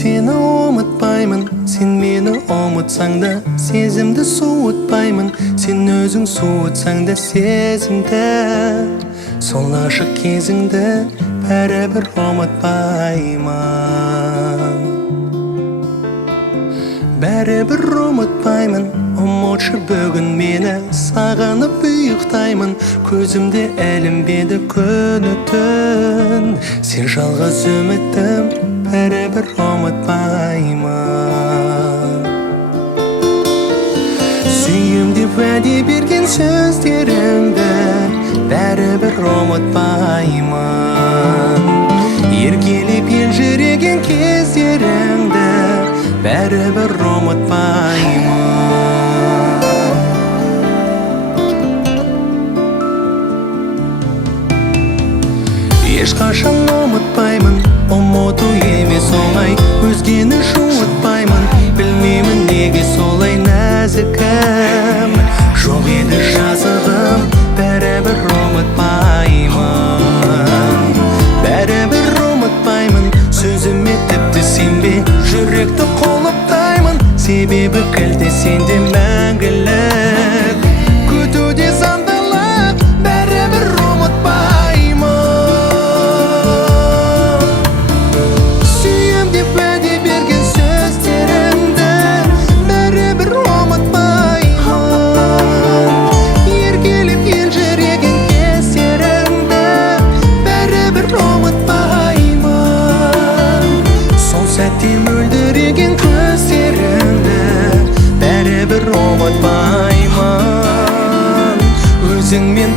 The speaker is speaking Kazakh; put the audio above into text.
Seni unutpаймын, sen meni unutsaң da сезімді суытпаймын, sen өзің суытсаң да сезімді. Сол ашық кезіңді бәрібір ұмытпаймын. Бәрібір ұмытпаймын, ұмытшы бүгін мені, сағынып ұйықтаймын. Көзімде ілінбеді күні түн, сен жалғыз үмітім, бәрібір ұмытпаймын. Сүйем деп уәде берген сөздеріңді бәрібір ұмытпаймын. Еркелеп елжіреген кездеріңді бәрібір ұмытпаймын. Ешқашан ұмытпаймын, ұмыту емес оңай, өзгені жуытпаймын. Білмеймін неге солай нәзікім, жоқ еді жазығым, бәрібір ұмытпаймын. Бәрібір ұмытпаймын, сөзіме тіпті сенбе, жүректі қолыптаймын. Себебі кілті сенде мәңгілік, күтуде заңдылық, бәрібір ұмытпаймын. Сүйем деп уәде берген сөздеріңді бәрібір ұмытпаймын. Еркелеп елжіреген кездеріңді бәрібір ұмытпаймын. Сол сәтте мөлдіреген көздеріңді бәрібір ұмытпаймын. Өзіңмен